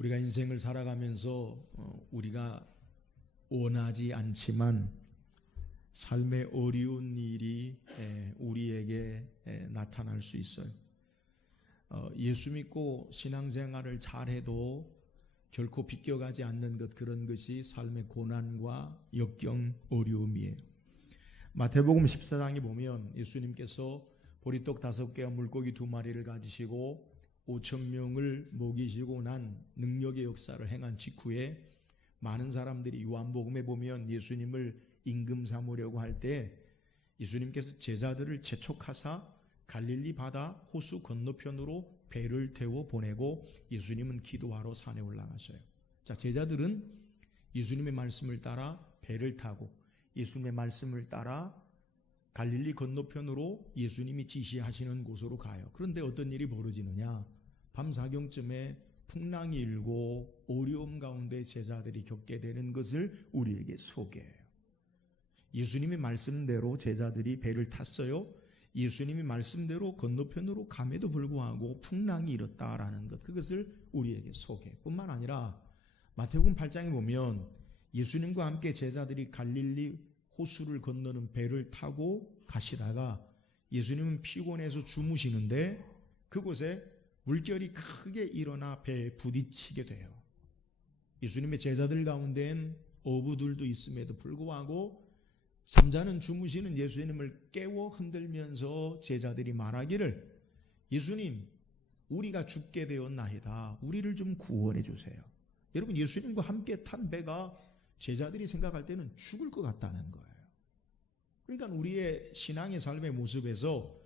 우리가 인생을 살아가면서 우리가 원하지 않지만 삶의 어려운 일이 우리에게 나타날 수 있어요. 예수 믿고 신앙생활을 잘해도 결코 비껴가지 않는 것, 그런 것이 삶의 고난과 역경, 어려움이에요. 마태복음 14장에 보면 예수님께서 보리떡 5개와 물고기 2마리를 가지시고 5,000명을 먹이시고 난 능력의 역사를 행한 직후에 많은 사람들이 요한복음에 보면 예수님을 임금 삼으려고 할 때 예수님께서 제자들을 재촉하사 갈릴리 바다 호수 건너편으로 배를 태워 보내고 예수님은 기도하러 산에 올라가셔요. 자, 제자들은 예수님의 말씀을 따라 배를 타고 예수님의 말씀을 따라 갈릴리 건너편으로 예수님이 지시하시는 곳으로 가요. 그런데 어떤 일이 벌어지느냐? 밤 사경쯤에 풍랑이 일고 어려움 가운데 제자들이 겪게 되는 것을 우리에게 소개해요. 예수님의 말씀대로 제자들이 배를 탔어요. 예수님이 말씀대로 건너편으로 감에도 불구하고 풍랑이 일었다라는 것, 그것을 우리에게 소개. 뿐만 아니라 마태복음 8장에 보면 예수님과 함께 제자들이 갈릴리 호수를 건너는 배를 타고 가시다가 예수님은 피곤해서 주무시는데 그곳에 물결이 크게 일어나 배에 부딪히게 돼요. 예수님의 제자들 가운데엔 어부들도 있음에도 불구하고 잠자는 주무시는 예수님을 깨워 흔들면서 제자들이 말하기를, 예수님, 우리가 죽게 되었나이다. 우리를 좀 구원해 주세요. 여러분, 예수님과 함께 탄 배가 제자들이 생각할 때는 죽을 것 같다는 거예요. 그러니까 우리의 신앙의 삶의 모습에서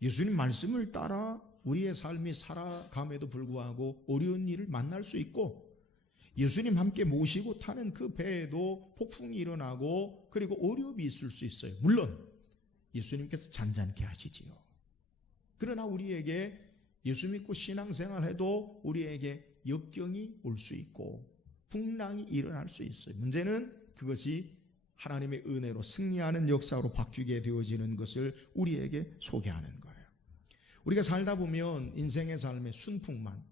예수님 말씀을 따라 우리의 삶이 살아감에도 불구하고 어려운 일을 만날 수 있고, 예수님 함께 모시고 타는 그 배에도 폭풍이 일어나고 그리고 어려움이 있을 수 있어요. 물론 예수님께서 잔잔케 하시지요. 그러나 우리에게 예수 믿고 신앙생활해도 우리에게 역경이 올 수 있고 풍랑이 일어날 수 있어요. 문제는 그것이 하나님의 은혜로 승리하는 역사로 바뀌게 되어지는 것을 우리에게 소개하는 거예요. 우리가 살다 보면 인생의 삶의 순풍만,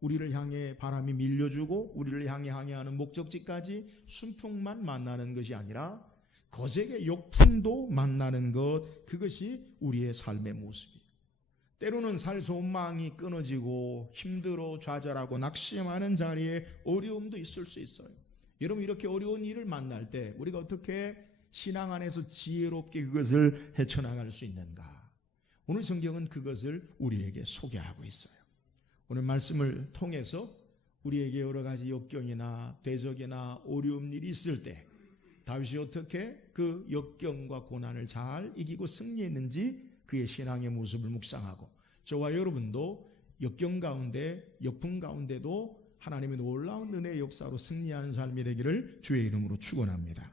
우리를 향해 바람이 밀려주고 우리를 향해 항해하는 목적지까지 순풍만 만나는 것이 아니라 거세게 역풍도 만나는 것, 그것이 우리의 삶의 모습이에요. 때로는 살 소망이 끊어지고 힘들어 좌절하고 낙심하는 자리에 어려움도 있을 수 있어요. 여러분, 이렇게 어려운 일을 만날 때 우리가 어떻게 신앙 안에서 지혜롭게 그것을 헤쳐나갈 수 있는가? 오늘 성경은 그것을 우리에게 소개하고 있어요. 오늘 말씀을 통해서 우리에게 여러 가지 역경이나 대적이나 어려운 일이 있을 때 다윗이 어떻게 그 역경과 고난을 잘 이기고 승리했는지 그의 신앙의 모습을 묵상하고, 저와 여러분도 역경 가운데 역풍 가운데도 하나님의 놀라운 은혜의 역사로 승리하는 삶이 되기를 주의 이름으로 축원합니다.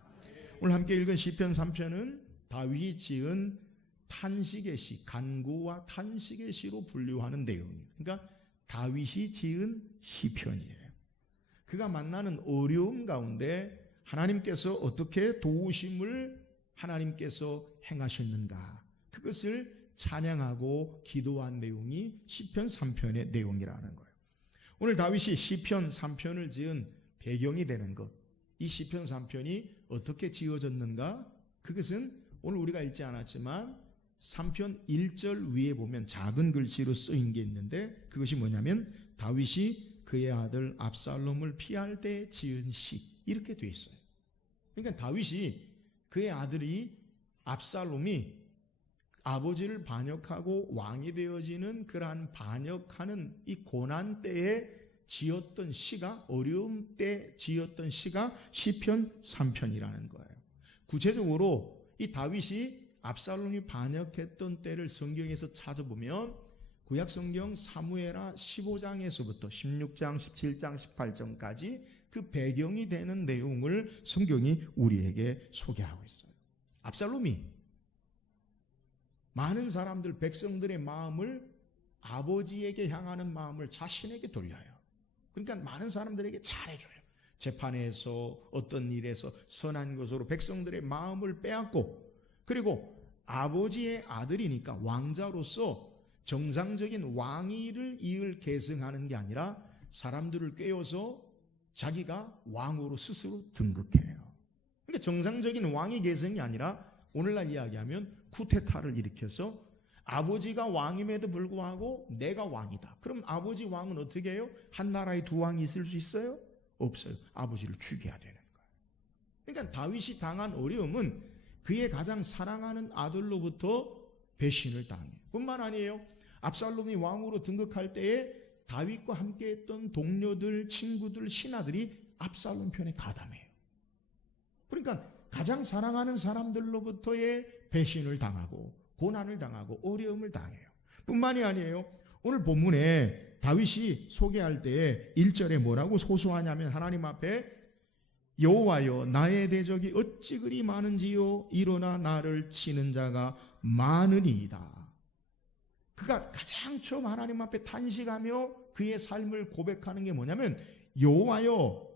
오늘 함께 읽은 시편 3편은 다윗이 지은 탄식의 시, 간구와 탄식의 시로 분류하는 내용이에요. 그러니까 다윗이 지은 시편이에요. 그가 만나는 어려움 가운데 하나님께서 어떻게 도우심을 하나님께서 행하셨는가, 그것을 찬양하고 기도한 내용이 시편 3편의 내용이라는 거예요. 오늘 다윗이 시편 3편을 지은 배경이 되는 것, 이 시편 3편이 어떻게 지어졌는가, 그것은 오늘 우리가 읽지 않았지만 3편 1절 위에 보면 작은 글씨로 쓰인 게 있는데, 그것이 뭐냐면 다윗이 그의 아들 압살롬을 피할 때 지은 시, 이렇게 돼 있어요. 그러니까 다윗이 그의 아들이 압살롬이 아버지를 반역하고 왕이 되어지는 그러한 반역하는 이 고난 때에 지었던 시가, 어려움 때 지었던 시가 시편 3편이라는 거예요. 구체적으로 이 다윗이 압살롬이 반역했던 때를 성경에서 찾아보면 구약성경 사무엘하 15장에서부터 16장, 17장, 18장까지 그 배경이 되는 내용을 성경이 우리에게 소개하고 있어요. 압살롬이 많은 사람들, 백성들의 마음을, 아버지에게 향하는 마음을 자신에게 돌려요. 그러니까 많은 사람들에게 잘해줘요. 재판에서 어떤 일에서 선한 것으로 백성들의 마음을 빼앗고, 그리고 아버지의 아들이니까 왕자로서 정상적인 왕위를 이을 계승하는 게 아니라 사람들을 꿰어서 자기가 왕으로 스스로 등극해요. 그러니까 정상적인 왕의 계승이 아니라 오늘날 이야기하면 쿠데타를 일으켜서 아버지가 왕임에도 불구하고 내가 왕이다. 그럼 아버지 왕은 어떻게 해요? 한 나라에 두 왕이 있을 수 있어요? 없어요. 아버지를 죽여야 되는 거예요. 그러니까 다윗이 당한 어려움은 그의 가장 사랑하는 아들로부터 배신을 당해요. 뿐만 아니에요. 압살롬이 왕으로 등극할 때에 다윗과 함께했던 동료들, 친구들, 신하들이 압살롬 편에 가담해요. 그러니까 가장 사랑하는 사람들로부터의 배신을 당하고 고난을 당하고 어려움을 당해요. 뿐만이 아니에요. 오늘 본문에 다윗이 소개할 때에 1절에 뭐라고 소수하냐면 하나님 앞에 여호와여 나의 대적이 어찌 그리 많은지요 일어나 나를 치는 자가 많으니이다. 그가 가장 처음 하나님 앞에 탄식하며 그의 삶을 고백하는 게 뭐냐면 여호와여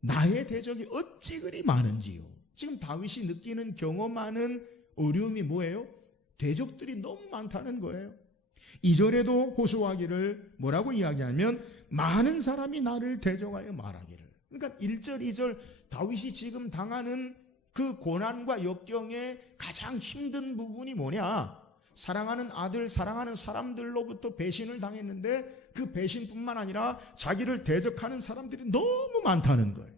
나의 대적이 어찌 그리 많은지요. 지금 다윗이 느끼는 경험하는 어려움이 뭐예요? 대적들이 너무 많다는 거예요. 2절에도 호소하기를 뭐라고 이야기하면 많은 사람이 나를 대적하여 말하기를. 그러니까 1절, 2절 다윗이 지금 당하는 그 고난과 역경의 가장 힘든 부분이 뭐냐? 사랑하는 아들, 사랑하는 사람들로부터 배신을 당했는데 그 배신뿐만 아니라 자기를 대적하는 사람들이 너무 많다는 거예요.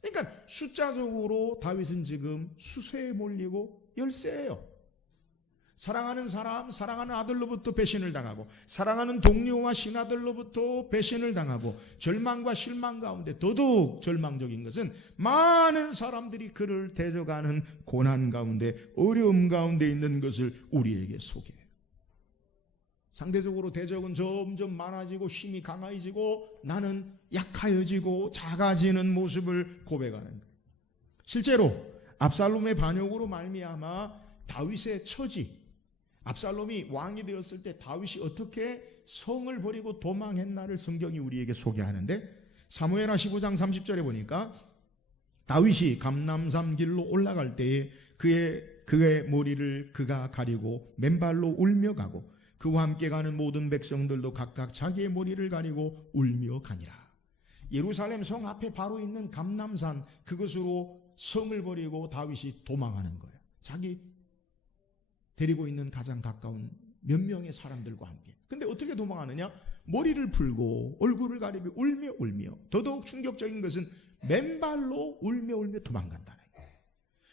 그러니까 숫자적으로 다윗은 지금 수세에 몰리고 열세예요. 사랑하는 사람, 사랑하는 아들로부터 배신을 당하고 사랑하는 동료와 신하들로부터 배신을 당하고 절망과 실망 가운데 더더욱 절망적인 것은 많은 사람들이 그를 대적하는 고난 가운데 어려움 가운데 있는 것을 우리에게 소개해요. 상대적으로 대적은 점점 많아지고 힘이 강해지고 나는 약하여지고 작아지는 모습을 고백하는 거예요. 실제로 압살롬의 반역으로 말미암아 다윗의 처지, 압살롬이 왕이 되었을 때 다윗이 어떻게 성을 버리고 도망했나를 성경이 우리에게 소개하는데 사무엘하 15장 30절에 보니까 다윗이 감람산 길로 올라갈 때에 그의 머리를 그가 가리고 맨발로 울며 가고 그와 함께 가는 모든 백성들도 각각 자기의 머리를 가리고 울며 가니라. 예루살렘 성 앞에 바로 있는 감람산 그것으로 성을 버리고 다윗이 도망하는 거예요. 자기 데리고 있는 가장 가까운 몇 명의 사람들과 함께. 근데 어떻게 도망하느냐? 머리를 풀고 얼굴을 가리며 울며 더더욱 충격적인 것은 맨발로 울며 도망간다는 거예요.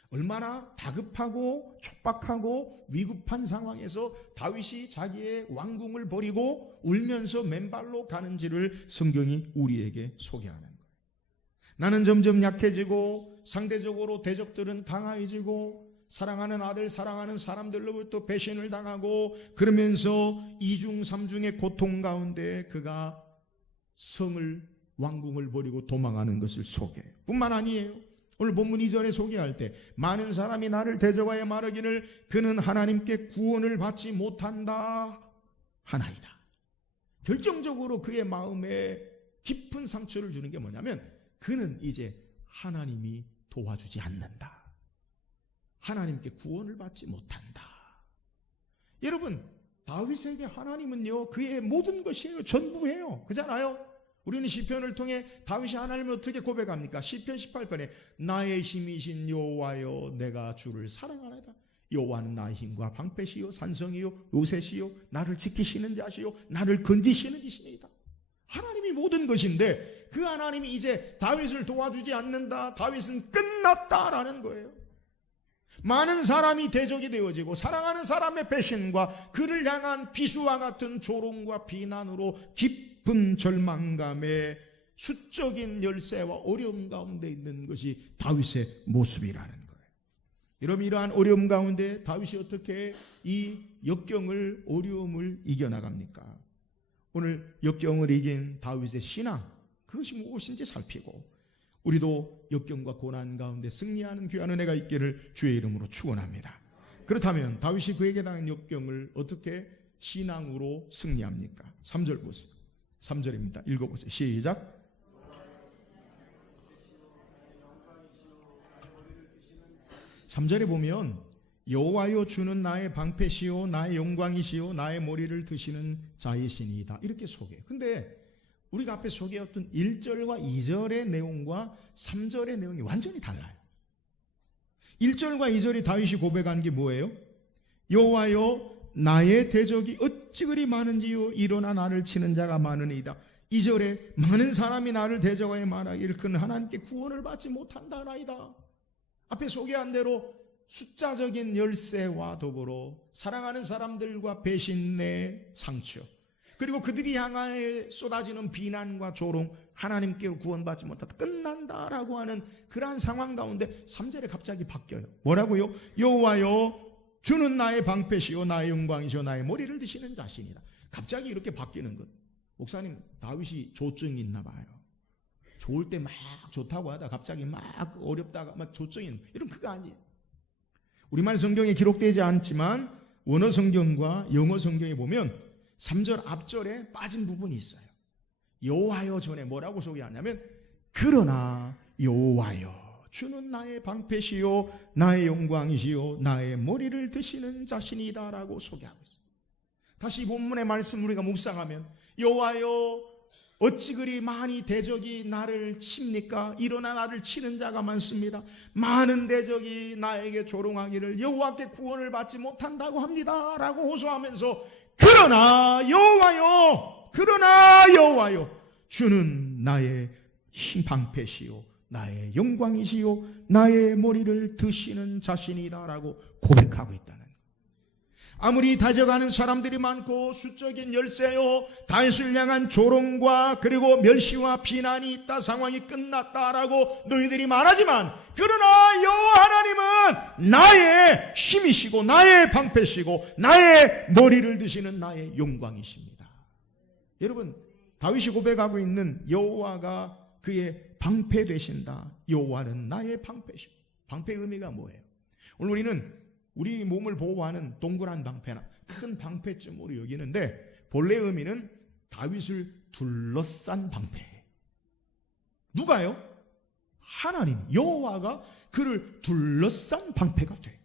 얼마나 다급하고 촉박하고 위급한 상황에서 다윗이 자기의 왕궁을 버리고 울면서 맨발로 가는지를 성경이 우리에게 소개하는 거예요. 나는 점점 약해지고 상대적으로 대적들은 강해지고 사랑하는 아들, 사랑하는 사람들로부터 배신을 당하고 그러면서 이중 삼중의 고통 가운데 그가 성을 왕궁을 버리고 도망하는 것을 소개해요. 뿐만 아니에요. 오늘 본문 2절에 소개할 때 많은 사람이 나를 대적하여 말하기를 그는 하나님께 구원을 받지 못한다 하나이다. 결정적으로 그의 마음에 깊은 상처를 주는 게 뭐냐면 그는 이제 하나님이 도와주지 않는다. 하나님께 구원을 받지 못한다. 여러분, 다윗에게 하나님은요 그의 모든 것이에요. 전부예요. 그잖아요. 우리는 시편을 통해 다윗이 하나님을 어떻게 고백합니까? 시편 18편에 나의 힘이신 여호와여 내가 주를 사랑하나이다. 여호와는 나의 힘과 방패시요 산성이요 요새시요 나를 지키시는 자시요 나를 건지시는 이시니이다. 하나님이 모든 것인데 그 하나님이 이제 다윗을 도와주지 않는다. 다윗은 끝났다라는 거예요. 많은 사람이 대적이 되어지고 사랑하는 사람의 배신과 그를 향한 비수와 같은 조롱과 비난으로 깊은 절망감에 수적인 열세와 어려움 가운데 있는 것이 다윗의 모습이라는 거예요. 여러분, 이러한 어려움 가운데 다윗이 어떻게 이 역경을 어려움을 이겨나갑니까? 오늘 역경을 이긴 다윗의 신앙, 그것이 무엇인지 살피고 우리도 역경과 고난 가운데 승리하는 귀한 은혜가 있기를 주의 이름으로 축원합니다. 그렇다면 다윗이 그에게 당한 역경을 어떻게 신앙으로 승리합니까? 3절 보세요. 3절입니다. 읽어보세요. 시작. 3절에 보면 여호와여 주는 나의 방패시요 나의 영광이시요 나의 머리를 드시는 자이시니이다. 이렇게 소개해요. 근데 우리가 앞에 소개했던 1절과 2절의 내용과 3절의 내용이 완전히 달라요. 1절과 2절이 다윗이 고백한 게 뭐예요? 여호와여 나의 대적이 어찌 그리 많은지요 일어나 나를 치는 자가 많으니이다. 2절에 많은 사람이 나를 대적하여 말하기를 그는 하나님께 구원을 받지 못한다나이다. 앞에 소개한 대로 숫자적인 열세와 더불어 사랑하는 사람들과 배신의 상처, 그리고 그들이 향하여 쏟아지는 비난과 조롱, 하나님께 구원받지 못하다 끝난다라고 하는 그러한 상황 가운데 3절에 갑자기 바뀌어요. 뭐라고요? 여호와여 주는 나의 방패시요 나의 영광이시요 나의 머리를 드시는 자신이다. 갑자기 이렇게 바뀌는 것. 목사님, 다윗이 조증이 있나 봐요. 좋을 때 막 좋다고 하다 갑자기 막 어렵다가 막 조증이, 이런 그거 아니에요. 우리말 성경에 기록되지 않지만 원어 성경과 영어 성경에 보면 3절 앞절에 빠진 부분이 있어요. 여호와여 전에 뭐라고 소개하냐면 그러나 여호와여 주는 나의 방패시요 나의 영광이시요 나의 머리를 드시는 자신이다라고 소개하고 있어요. 다시 본문의 말씀 우리가 묵상하면 여호와여 어찌 그리 많이 대적이 나를 칩니까? 일어나 나를 치는 자가 많습니다. 많은 대적이 나에게 조롱하기를 여호와께 구원을 받지 못한다고 합니다 라고 호소하면서 그러나 여호와여 주는 나의 힘 방패시요 나의 영광이시요 나의 머리를 드시는 자신이다 라고 고백하고 있다는 거예요. 아무리 다져가는 사람들이 많고 수적인 열세요 다윗을 향한 조롱과 그리고 멸시와 비난이 있다, 상황이 끝났다라고 너희들이 말하지만 그러나 여호와 하나님은 나의 힘이시고 나의 방패시고 나의 머리를 드시는 나의 영광이십니다. 여러분, 다윗이 고백하고 있는 여호와가 그의 방패 되신다. 여호와는 나의 방패시고, 방패의 의미가 뭐예요? 오늘 우리는 우리 몸을 보호하는 동그란 방패나 큰 방패쯤으로 여기는데 본래 의미는 다윗을 둘러싼 방패. 누가요? 하나님, 여호와가 그를 둘러싼 방패가 돼.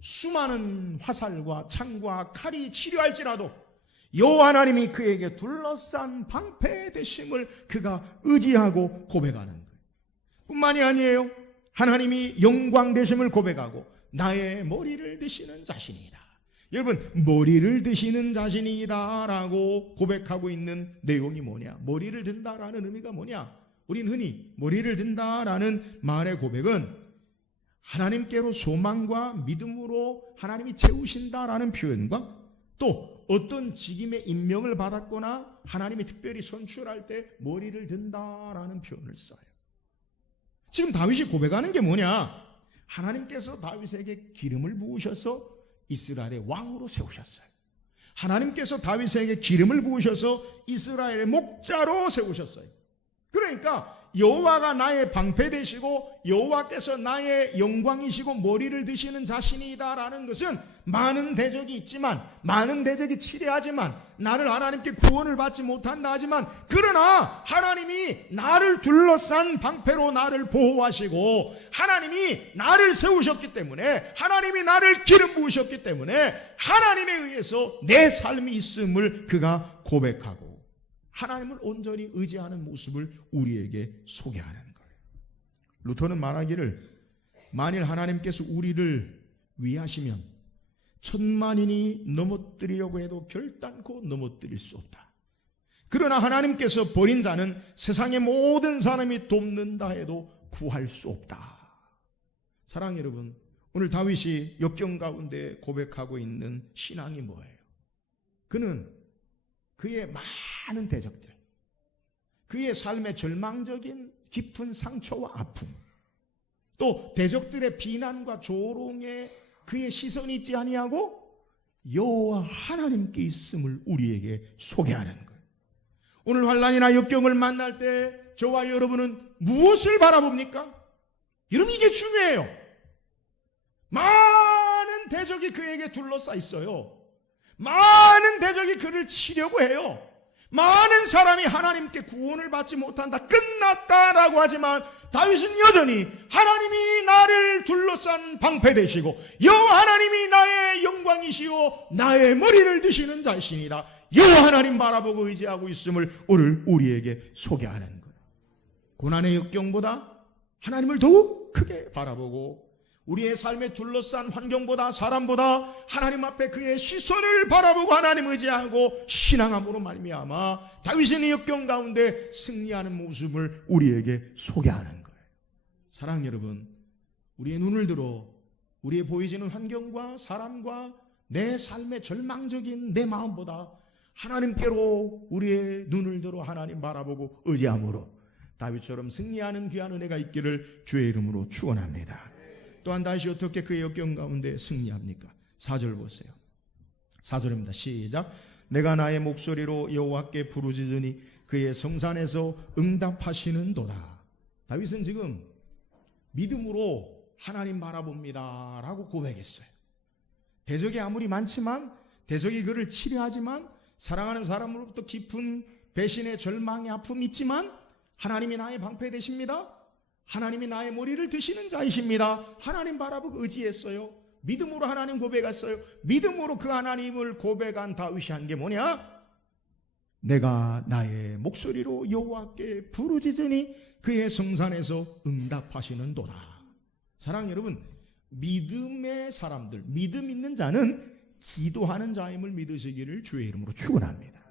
수많은 화살과 창과 칼이 치료할지라도 여호와 하나님이 그에게 둘러싼 방패 되심을 그가 의지하고 고백하는 거예요. 뿐만이 아니에요. 하나님이 영광 되심을 고백하고 나의 머리를 드시는 자신이다. 여러분, 머리를 드시는 자신이다 라고 고백하고 있는 내용이 뭐냐? 머리를 든다라는 의미가 뭐냐? 우린 흔히 머리를 든다라는 말의 고백은 하나님께로 소망과 믿음으로 하나님이 채우신다라는 표현과 또 어떤 직임의 임명을 받았거나 하나님이 특별히 선출할 때 머리를 든다라는 표현을 써요. 지금 다윗이 고백하는 게 뭐냐? 하나님께서 다윗에게 기름을 부으셔서 이스라엘의 왕으로 세우셨어요. 하나님께서 다윗에게 기름을 부으셔서 이스라엘의 목자로 세우셨어요. 그러니까 여호와가 나의 방패 되시고 여호와께서 나의 영광이시고 머리를 드시는 자신이다라는 것은 많은 대적이 있지만, 많은 대적이 치레하지만 나를 하나님께 구원을 받지 못한다 하지만 그러나 하나님이 나를 둘러싼 방패로 나를 보호하시고 하나님이 나를 세우셨기 때문에, 하나님이 나를 기름 부으셨기 때문에 하나님에 의해서 내 삶이 있음을 그가 고백하고 하나님을 온전히 의지하는 모습을 우리에게 소개하는 거예요. 루터는 말하기를 만일 하나님께서 우리를 위하시면 천만인이 넘어뜨리려고 해도 결단코 넘어뜨릴 수 없다. 그러나 하나님께서 버린 자는 세상의 모든 사람이 돕는다 해도 구할 수 없다. 사랑하는 여러분, 오늘 다윗이 역경 가운데 고백하고 있는 신앙이 뭐예요? 그는 그의 많은 대적들, 그의 삶의 절망적인 깊은 상처와 아픔, 또 대적들의 비난과 조롱에 그의 시선이 있지 아니하고 여호와 하나님께 있음을 우리에게 소개하는 거예요. 오늘 환난이나 역경을 만날 때 저와 여러분은 무엇을 바라봅니까? 여러분, 이게 중요해요. 많은 대적이 그에게 둘러싸 있어요. 많은 대적이 그를 치려고 해요. 많은 사람이 하나님께 구원을 받지 못한다, 끝났다라고 하지만 다윗은 여전히 하나님이 나를 둘러싼 방패 되시고 여호와 하나님이 나의 영광이시오 나의 머리를 드시는 자신이다, 여호와 하나님 바라보고 의지하고 있음을 오늘 우리에게 소개하는 거예요. 고난의 역경보다 하나님을 더욱 크게 바라보고 우리의 삶에 둘러싼 환경보다 사람보다 하나님 앞에 그의 시선을 바라보고 하나님 의지하고 신앙함으로 말미암아 다윗의 역경 가운데 승리하는 모습을 우리에게 소개하는 거예요. 사랑하는 여러분, 우리의 눈을 들어 우리의 보이지는 환경과 사람과 내 삶의 절망적인 내 마음보다 하나님께로 우리의 눈을 들어 하나님 바라보고 의지함으로 다윗처럼 승리하는 귀한 은혜가 있기를 주의 이름으로 축원합니다. 또한 다윗이 어떻게 그의 역경 가운데 승리합니까? 4절 보세요. 4절입니다. 시작. 내가 나의 목소리로 여호와께 부르짖으니 그의 성산에서 응답하시는도다. 다윗은 지금 믿음으로 하나님 바라봅니다 라고 고백했어요. 대적이 아무리 많지만, 대적이 그를 치려하지만, 사랑하는 사람으로부터 깊은 배신의 절망의 아픔이 있지만 하나님이 나의 방패 되십니다. 하나님이 나의 머리를 드시는 자이십니다. 하나님 바라보고 의지했어요. 믿음으로 하나님 고백했어요. 믿음으로 그 하나님을 고백한 다윗이 한 게 뭐냐? 내가 나의 목소리로 여호와께 부르짖으니 그의 성산에서 응답하시는도다. 사랑하는 여러분, 믿음의 사람들, 믿음 있는 자는 기도하는 자임을 믿으시기를 주의 이름으로 축원합니다.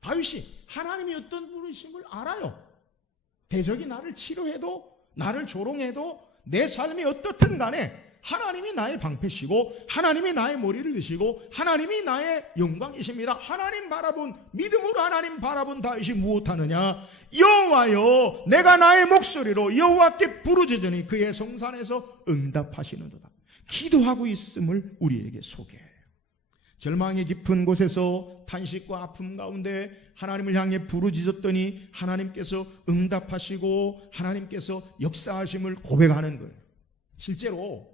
다윗이 하나님이 어떤 분이심을 알아요. 대적이 나를 치료해도 나를 조롱해도 내 삶이 어떻든 간에 하나님이 나의 방패시고 하나님이 나의 머리를 드시고 하나님이 나의 영광이십니다. 하나님 바라본, 믿음으로 하나님 바라본 다윗이 무엇하느냐? 여호와여, 내가 나의 목소리로 여호와께 부르짖으니 그의 성산에서 응답하시는도다. 기도하고 있음을 우리에게 소개해요. 절망의 깊은 곳에서 탄식과 아픔 가운데 하나님을 향해 부르짖었더니 하나님께서 응답하시고 하나님께서 역사하심을 고백하는 거예요. 실제로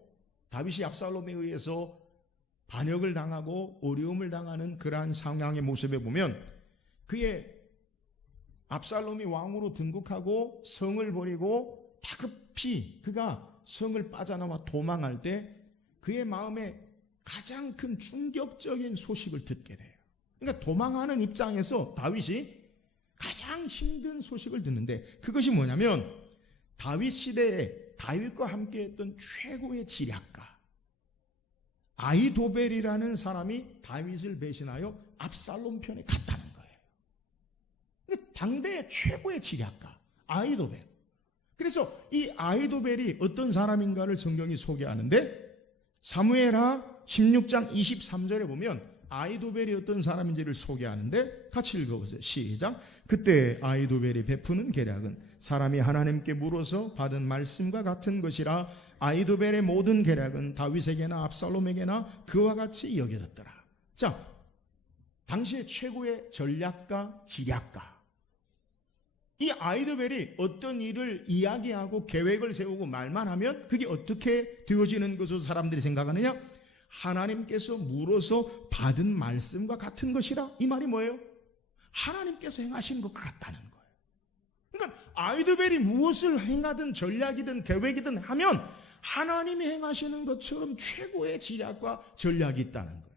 다윗이 압살롬에 의해서 반역을 당하고 어려움을 당하는 그러한 상황의 모습에 보면 그의 압살롬이 왕으로 등극하고 성을 버리고 다급히 그가 성을 빠져나와 도망할 때 그의 마음에 가장 큰 충격적인 소식을 듣게 돼요. 그러니까 도망하는 입장에서 다윗이 가장 힘든 소식을 듣는데 그것이 뭐냐면 다윗 시대에 다윗과 함께했던 최고의 지략가 아히도벨이라는 사람이 다윗을 배신하여 압살롬 편에 갔다는 거예요. 당대의 최고의 지략가 아히도벨. 그래서 이 아히도벨이 어떤 사람인가를 성경이 소개하는데 사무엘하 16장 23절에 보면 아히도벨이 어떤 사람인지를 소개하는데 같이 읽어보세요. 시작. 그때 아히도벨이 베푸는 계략은 사람이 하나님께 물어서 받은 말씀과 같은 것이라 아히도벨의 모든 계략은 다윗에게나 압살롬에게나 그와 같이 여겨졌더라. 자, 당시의 최고의 전략가, 지략가. 이 아히도벨이 어떤 일을 이야기하고 계획을 세우고 말만 하면 그게 어떻게 되어지는 것으로 사람들이 생각하느냐? 하나님께서 물어서 받은 말씀과 같은 것이라. 이 말이 뭐예요? 하나님께서 행하신 것 같다는 거예요. 그러니까 아히도벨이 무엇을 행하든 전략이든 계획이든 하면 하나님이 행하시는 것처럼 최고의 지략과 전략이 있다는 거예요.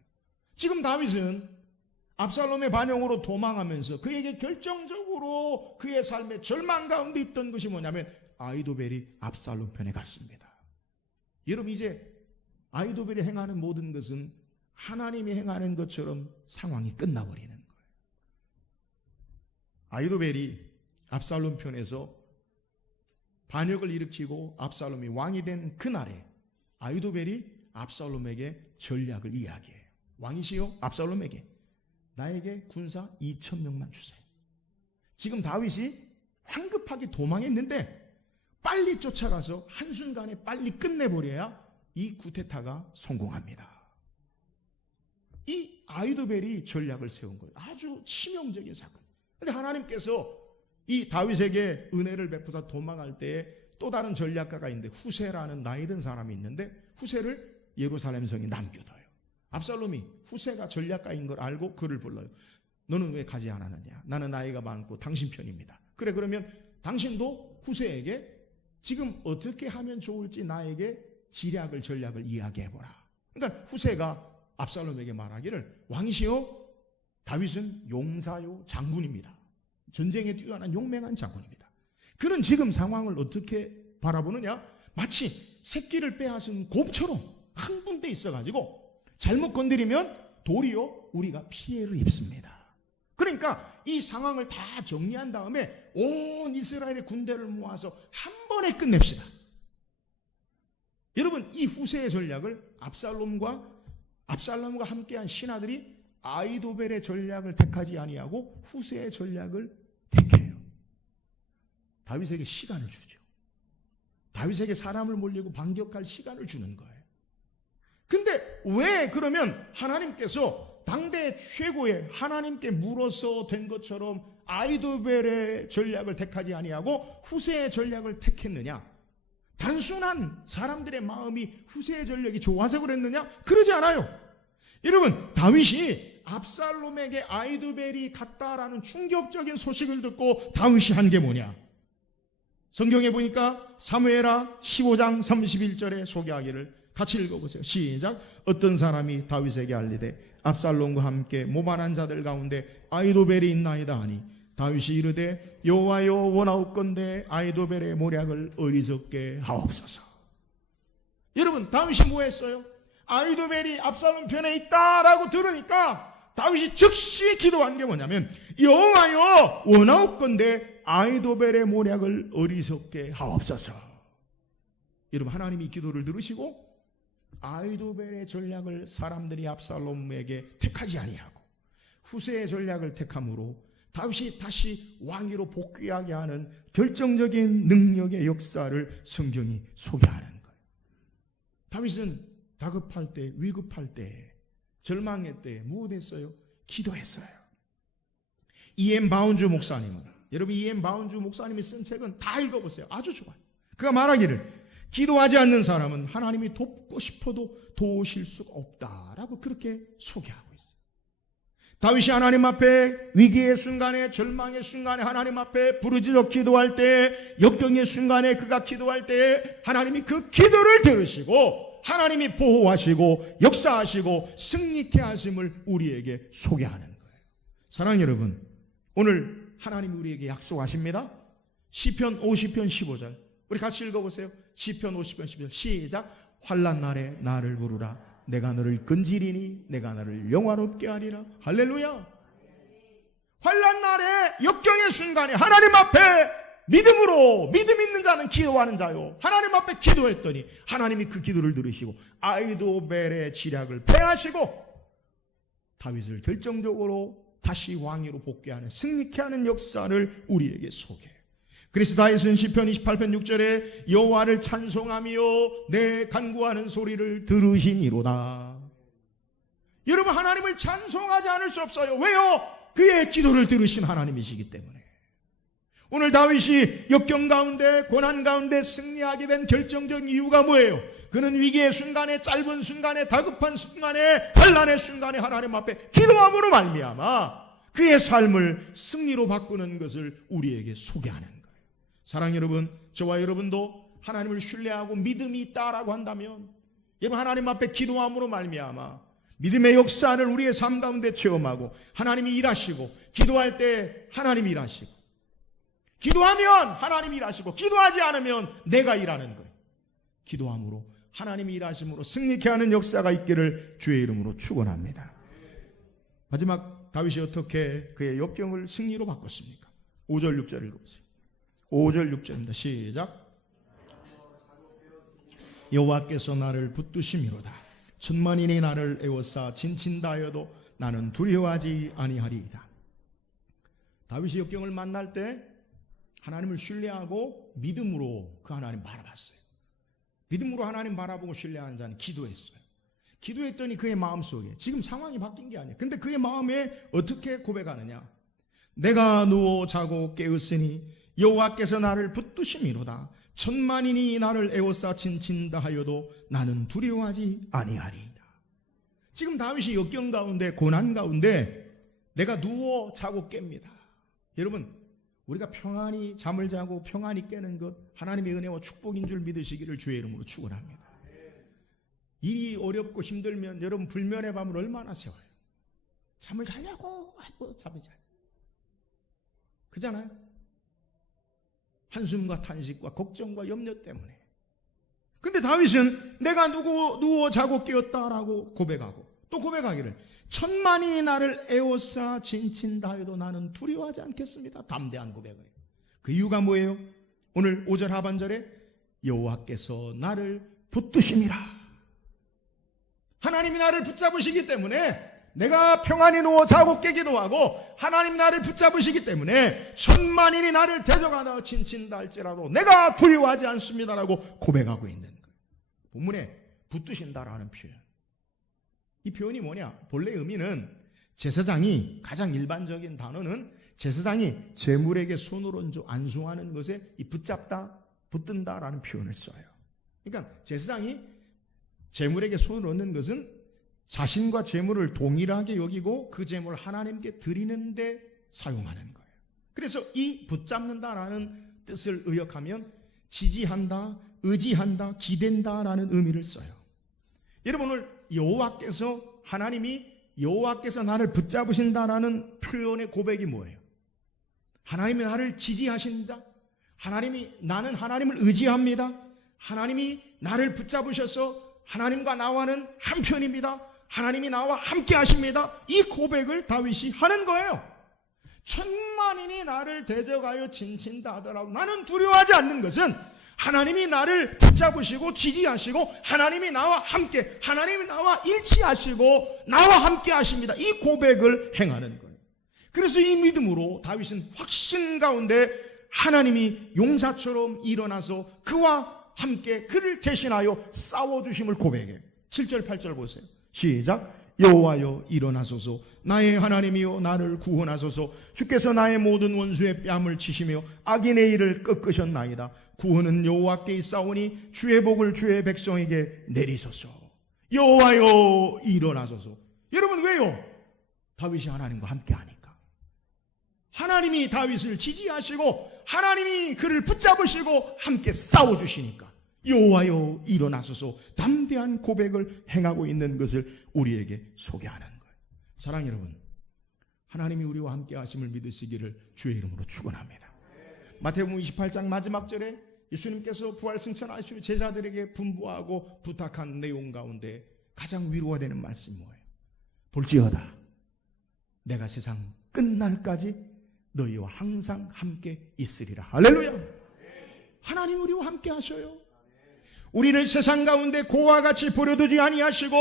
지금 다윗은 압살롬의 반역으로 도망하면서 그에게 결정적으로 그의 삶의 절망 가운데 있던 것이 뭐냐면 아히도벨이 압살롬 편에 갔습니다. 여러분, 이제 아히도벨이 행하는 모든 것은 하나님이 행하는 것처럼 상황이 끝나버리는 거예요. 아히도벨이 압살롬 편에서 반역을 일으키고 압살롬이 왕이 된 그날에 아히도벨이 압살롬에게 전략을 이야기해요. 왕이시여, 압살롬에게 나에게 군사 2,000명만 주세요. 지금 다윗이 황급하게 도망했는데 빨리 쫓아가서 한순간에 빨리 끝내버려야 이 쿠데타가 성공합니다. 이 아히도벨이 전략을 세운 거예요. 아주 치명적인 사건. 그런데 하나님께서 이 다윗에게 은혜를 베푸사 도망할 때에 또 다른 전략가가 있는데 후세라는 나이 든 사람이 있는데 후세를 예루살렘 성에 남겨둬요. 압살롬이 후세가 전략가인 걸 알고 그를 불러요. 너는 왜 가지 않았느냐? 나는 나이가 많고 당신 편입니다. 그래, 그러면 당신도 후세에게 지금 어떻게 하면 좋을지 나에게 지략을 전략을 이야기해보라. 그러니까 후세가 압살롬에게 말하기를, 왕이시여, 다윗은 용사요 장군입니다. 전쟁에 뛰어난 용맹한 장군입니다. 그는 지금 상황을 어떻게 바라보느냐? 마치 새끼를 빼앗은 곰처럼 흥분돼 있어가지고 잘못 건드리면 도리어 우리가 피해를 입습니다. 그러니까 이 상황을 다 정리한 다음에 온 이스라엘의 군대를 모아서 한 번에 끝냅시다. 여러분, 이 후세의 전략을 압살롬과 함께한 신하들이 아이도벨의 전략을 택하지 아니하고 후세의 전략을 택해요. 다윗에게 시간을 주죠. 다윗에게 사람을 몰리고 반격할 시간을 주는 거예요. 근데 왜 그러면 하나님께서 당대 최고의 하나님께 물어서 된 것처럼 아이도벨의 전략을 택하지 아니하고 후세의 전략을 택했느냐? 단순한 사람들의 마음이 후세의 전략이 좋아서 그랬느냐? 그러지 않아요. 여러분, 다윗이 압살롬에게 아이도벨이 갔다라는 충격적인 소식을 듣고 다윗이 한 게 뭐냐? 성경에 보니까 사무엘하 15장 31절에 소개하기를 같이 읽어보세요. 시작. 어떤 사람이 다윗에게 알리되 압살롬과 함께 모반한 자들 가운데 아이도벨이 있나이다 하니 다윗이 이르되 여호와여 원하옵건대 아이도벨의 모략을 어리석게 하옵소서. 여러분, 다윗이 뭐 했어요? 아이도벨이 압살롬 편에 있다라고 들으니까 다윗이 즉시 기도한 게 뭐냐면 여호와여 원하옵건대 아이도벨의 모략을 어리석게 하옵소서. 여러분, 하나님이 기도를 들으시고 아이도벨의 전략을 사람들이 압살롬에게 택하지 아니하고 후세의 전략을 택함으로 다윗이 다시 왕위로 복귀하게 하는 결정적인 능력의 역사를 성경이 소개하는 거예요. 다윗은 다급할 때, 위급할 때, 절망의 때 무엇했어요? 기도했어요. E.M. 바운주 목사님은, 여러분 E.M. 바운주 목사님이 쓴 책은 다 읽어보세요. 아주 좋아요. 그가 말하기를 기도하지 않는 사람은 하나님이 돕고 싶어도 도우실 수가 없다라고 그렇게 소개하고 있어요. 다윗이 하나님 앞에 위기의 순간에, 절망의 순간에 하나님 앞에 부르짖어 기도할 때, 역경의 순간에 그가 기도할 때 하나님이 그 기도를 들으시고 하나님이 보호하시고 역사하시고 승리케 하심을 우리에게 소개하는 거예요. 사랑하는 여러분, 오늘 하나님이 우리에게 약속하십니다. 시편 50편 15절 우리 같이 읽어보세요. 시편 50편 15절 시작. 환난 날에 나를 부르라. 내가 너를 건지리니 내가 너를 영화롭게 하리라. 할렐루야. 환난 날에, 역경의 순간에 하나님 앞에 믿음으로, 믿음 있는 자는 기도하는 자요, 하나님 앞에 기도했더니 하나님이 그 기도를 들으시고 아이도벨의 지략을 패하시고 다윗을 결정적으로 다시 왕위로 복귀하는, 승리케 하는 역사를 우리에게 소개해요. 그래서 다윗은 시편 28편 6절에 여호와를 찬송하며 내 간구하는 소리를 들으시니로다. 여러분, 하나님을 찬송하지 않을 수 없어요. 왜요? 그의 기도를 들으신 하나님이시기 때문에. 오늘 다윗이 역경 가운데, 고난 가운데 승리하게 된 결정적인 이유가 뭐예요? 그는 위기의 순간에, 짧은 순간에, 다급한 순간에, 환난의 순간에 하나님 앞에 기도함으로 말미암아 그의 삶을 승리로 바꾸는 것을 우리에게 소개하는 거예요. 사랑하는 여러분, 저와 여러분도 하나님을 신뢰하고 믿음이 있다라고 한다면 여러분, 하나님 앞에 기도함으로 말미암아 믿음의 역사를 우리의 삶 가운데 체험하고 하나님이 일하시고, 기도할 때 하나님이 일하시고, 기도하면 하나님이 일하시고, 기도하지 않으면 내가 일하는 거예요. 기도함으로 하나님이 일하심으로 승리케 하는 역사가 있기를 주의 이름으로 축원합니다. 마지막 다윗이 어떻게 그의 역경을 승리로 바꿨습니까? 5절 6절 읽어보세요. 5절 6절입니다. 시작. 여호와께서 나를 붙드심이로다. 천만인이 나를 에워싸 진친다 하여도 나는 두려워하지 아니하리이다. 다윗이 역경을 만날 때 하나님을 신뢰하고 믿음으로 그 하나님 바라봤어요. 믿음으로 하나님 바라보고 신뢰하는 자는 기도했어요. 기도했더니 그의 마음속에, 지금 상황이 바뀐 게 아니에요. 근데 그의 마음에 어떻게 고백하느냐? 내가 누워 자고 깨었으니 여호와께서 나를 붙드심이로다. 천만인이 나를 에워싸 진친다 하여도 나는 두려워하지 아니하리이다. 지금 다윗이 역경 가운데, 고난 가운데 내가 누워 자고 깹니다. 여러분, 우리가 평안히 잠을 자고 평안히 깨는 것 하나님의 은혜와 축복인 줄 믿으시기를 주의 이름으로 축원합니다. 일이 어렵고 힘들면 여러분 불면의 밤을 얼마나 세워요? 잠을 자냐고 하고 잠을 자요. 그잖아요. 한숨과 탄식과 걱정과 염려 때문에. 근데 다윗은 내가 누워 자고 깨었다라고 고백하고 또 고백하기를 천만인이 나를 에워싸 진친다 해도 나는 두려워하지 않겠습니다. 담대한 고백을 해요. 그 이유가 뭐예요? 오늘 5절 하반절에 여호와께서 나를 붙드심이라. 하나님이 나를 붙잡으시기 때문에 내가 평안히 누워 자고 깨기도 하고 하나님 나를 붙잡으시기 때문에 천만인이 나를 대적하다 친친다 할지라도 내가 두려워하지 않습니다라고 고백하고 있는 거예요. 본문에 붙드신다라는 표현. 이 표현이 뭐냐? 본래 의미는 제사장이 가장 일반적인 단어는 제사장이 제물에게 손을 얹어 안수하는 것에 이 붙잡다, 붙든다라는 표현을 써요. 그러니까 제사장이 제물에게 손을 얹는 것은 자신과 제물을 동일하게 여기고 그 제물을 하나님께 드리는데 사용하는 거예요. 그래서 이 붙잡는다라는 뜻을 의역하면 지지한다, 의지한다, 기댄다라는 의미를 써요. 여러분 오늘 여호와께서 하나님이 여호와께서 나를 붙잡으신다라는 표현의 고백이 뭐예요? 하나님이 나를 지지하신다. 나는 하나님을 의지합니다. 하나님이 나를 붙잡으셔서 하나님과 나와는 한편입니다. 하나님이 나와 함께 하십니다. 이 고백을 다윗이 하는 거예요. 천만인이 나를 대적하여 진친다 하더라도 나는 두려워하지 않는 것은 하나님이 나를 붙잡으시고 지지하시고 하나님이 나와 함께, 하나님이 나와 일치하시고 나와 함께 하십니다. 이 고백을 행하는 거예요. 그래서 이 믿음으로 다윗은 확신 가운데 하나님이 용사처럼 일어나서 그와 함께 그를 대신하여 싸워주심을 고백해요. 7절 8절 보세요. 시작. 여호와여 일어나소서, 나의 하나님이여 나를 구원하소서. 주께서 나의 모든 원수의 뺨을 치시며 악인의 일을 꺾으셨나이다. 구원은 여호와께 있사오니 주의 복을 주의 백성에게 내리소서. 여호와여 일어나소서. 여러분 왜요? 다윗이 하나님과 함께 하니까. 하나님이 다윗을 지지하시고 하나님이 그를 붙잡으시고 함께 싸워주시니까 여호와여 일어나소서 담대한 고백을 행하고 있는 것을 우리에게 소개하는 거예요. 사랑하는 여러분, 하나님이 우리와 함께 하심을 믿으시기를 주의 이름으로 축원합니다. 마태복음 28장 마지막 절에 예수님께서 부활 승천하시며 제자들에게 분부하고 부탁한 내용 가운데 가장 위로가 되는 말씀이 뭐예요? 볼지어다 내가 세상 끝날까지 너희와 항상 함께 있으리라. 할렐루야. 하나님 우리와 함께 하셔요. 우리를 세상 가운데 고와 같이 버려두지 아니하시고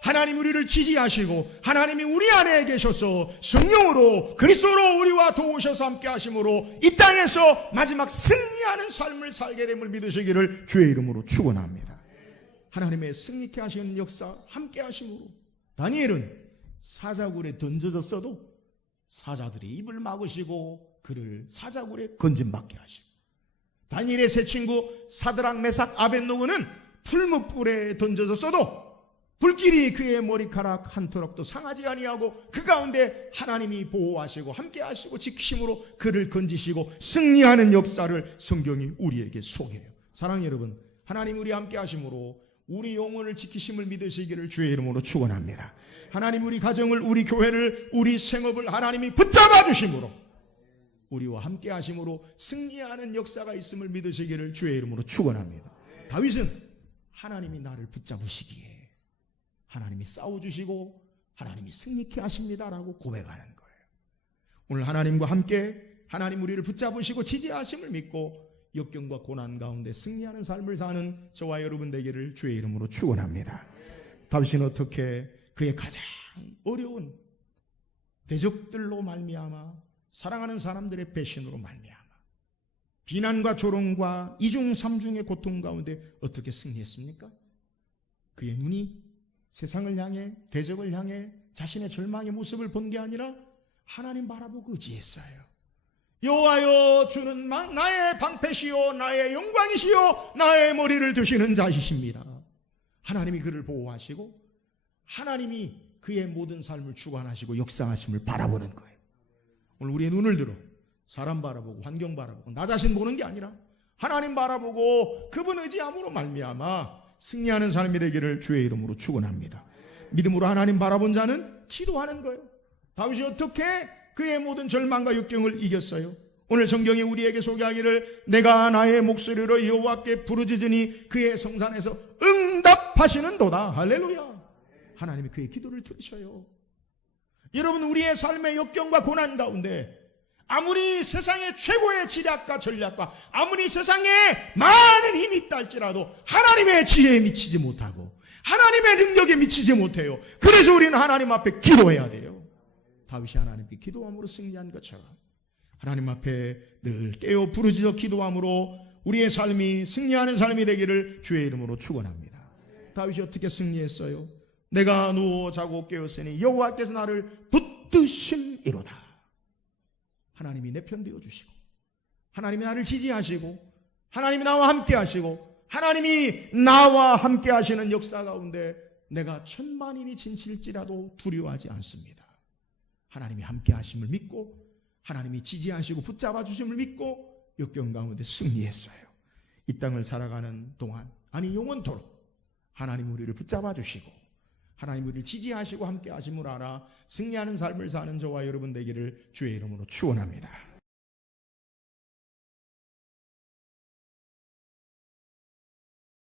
하나님 우리를 지지하시고 하나님이 우리 안에 계셔서 성령으로 그리스도로 우리와 도우셔서 함께 하심으로 이 땅에서 마지막 승리하는 삶을 살게 됨을 믿으시기를 주의 이름으로 축원합니다. 하나님의 승리케 하시는 역사 함께 하심으로 다니엘은 사자굴에 던져졌어도 사자들이 입을 막으시고 그를 사자굴에 건짐받게 하시고 다니엘의 세 친구 사드락 메삭 아벳노고는 풀무불에 던져졌어도 불길이 그의 머리카락 한 토락도 상하지 아니하고 그 가운데 하나님이 보호하시고 함께 하시고 지키심으로 그를 건지시고 승리하는 역사를 성경이 우리에게 소개해요. 사랑하는 여러분, 하나님 우리 함께 하심으로 우리 영혼을 지키심을 믿으시기를 주의 이름으로 축원합니다. 하나님 우리 가정을, 우리 교회를, 우리 생업을 하나님이 붙잡아 주심으로 우리와 함께 하심으로 승리하는 역사가 있음을 믿으시기를 주의 이름으로 축원합니다. 다윗은 하나님이 나를 붙잡으시기에 하나님이 싸워주시고 하나님이 승리케 하십니다라고 고백하는 거예요. 오늘 하나님과 함께 하나님 우리를 붙잡으시고 지지하심을 믿고 역경과 고난 가운데 승리하는 삶을 사는 저와 여러분 되기를 주의 이름으로 축원합니다. 다윗은 어떻게 그의 가장 어려운 대적들로 말미암아 사랑하는 사람들의 배신으로 말미암아 비난과 조롱과 이중 삼중의 고통 가운데 어떻게 승리했습니까? 그의 눈이 세상을 향해 대적을 향해 자신의 절망의 모습을 본 게 아니라 하나님 바라보고 의지했어요. 여호와여 주는 나의 방패시요 나의 영광이시요 나의 머리를 드시는 자이십니다. 하나님이 그를 보호하시고 하나님이 그의 모든 삶을 주관하시고 역사하심을 바라보는 거예요. 오늘 우리의 눈을 들어 사람 바라보고 환경 바라보고 나 자신 보는 게 아니라 하나님 바라보고 그분 의지함으로 말미암아 승리하는 삶이 되기를 주의 이름으로 축원합니다. 믿음으로 하나님 바라본 자는 기도하는 거예요. 다윗이 어떻게 그의 모든 절망과 역경을 이겼어요? 오늘 성경이 우리에게 소개하기를 내가 나의 목소리로 여호와께 부르짖으니 그의 성산에서 응답하시는도다. 할렐루야. 하나님이 그의 기도를 들으셔요. 여러분, 우리의 삶의 역경과 고난 가운데 아무리 세상의 최고의 지략과 전략과 아무리 세상에 많은 힘이 있다 할지라도 하나님의 지혜에 미치지 못하고 하나님의 능력에 미치지 못해요. 그래서 우리는 하나님 앞에 기도해야 돼요. 다윗이 하나님께 기도함으로 승리한 것처럼 하나님 앞에 늘 깨어 부르짖어 기도함으로 우리의 삶이 승리하는 삶이 되기를 주의 이름으로 축원합니다. 다윗이 어떻게 승리했어요? 내가 누워 자고 깨었으니 여호와께서 나를 붙드심이로다. 하나님이 내 편 되어 주시고 하나님이 나를 지지하시고 하나님이 나와 함께 하시고 하나님이 나와 함께 하시는 역사 가운데 내가 천만인이 진칠지라도 두려워하지 않습니다. 하나님이 함께 하심을 믿고 하나님이 지지하시고 붙잡아 주심을 믿고 역경 가운데 승리했어요. 이 땅을 살아가는 동안 아니 영원토록 하나님 우리를 붙잡아 주시고 하나님 우리를 지지하시고 함께 하심을 알아 승리하는 삶을 사는 저와 여러분 되기를 주의 이름으로 축원합니다.